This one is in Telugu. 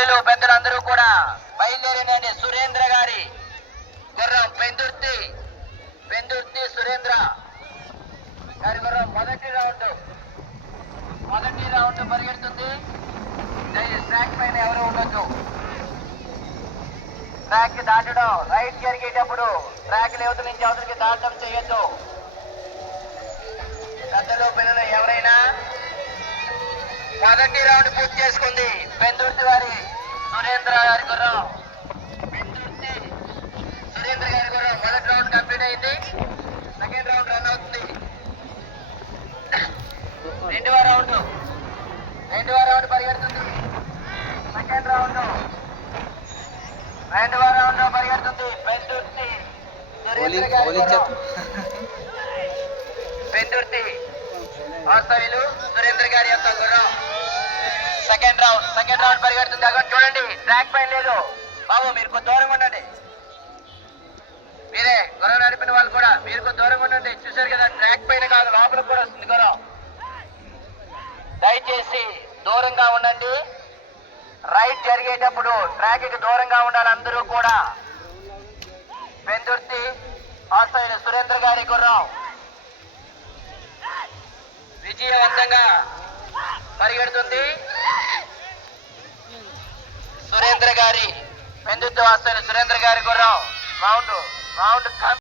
తల్లులు పెద్దలందరూ కూడా బయలుదేరినండి. సురేంద్ర గారి గుర్రం పెందుర్తి సురేంద్ర గారి గుర్రం మొదటి రౌండ్ పరిగెడుతుంది. ట్రాక్ పైన ఎవరు ఉండొచ్చు. ట్రాక్ దాటడం రైట్ జరిగేటప్పుడు ట్రాక్ యువత నుంచి అవతలికి దాటడం చేయొద్దు. పెద్దలు పిల్లలు ఎవరైనా మొదటి రౌండ్ పూర్తి చేసుకుంది. పెందుర్తి వారి సురేంద్ర గారి గుర్రం మొదటి రౌండ్ కంప్లీట్ అయింది. సెకండ్ రౌండ్ రన్ అవుతుంది. రెండవ రౌండ్ పరిగెడుతుంది. సెకండ్ రౌండ్ పరిగెడుతుంది. పెందుర్తి సురేంద్ర గారి గుర్రం పెందుర్తి వాస్తవ్యులు సురేంద్ర గారి యొక్క గుర్రం సెకండ్ రౌండ్ పరిగెడుతుంది. అక్కడ చూడండి, ట్రాక్ పైన లేదు బాబు, మీరు కొంచెం దూరంగా ఉండండి. మీరే గుర్రం నడిపిన వాళ్ళు కూడా మీరు కొంచెం దూరంగా ఉండండి. చూశారు కదా, ట్రాక్ పైన కాదు, లోపలికి కూడా వస్తుంది గుర్రం. దయచేసి దూరంగా ఉండండి. రైట్ జరిగేటప్పుడు ట్రాక్ కి దూరంగా ఉండాలి అందరూ కూడా. పెందుర్తి వాస్తవ్యులు సురేంద్ర గారి గుర్రం విజయవంతంగా పరిగెడుతుంది. సురేంద్ర గారి పెందుర్తి వాస్తవ్యులు సురేంద్ర గారి గుర్రం రౌండ్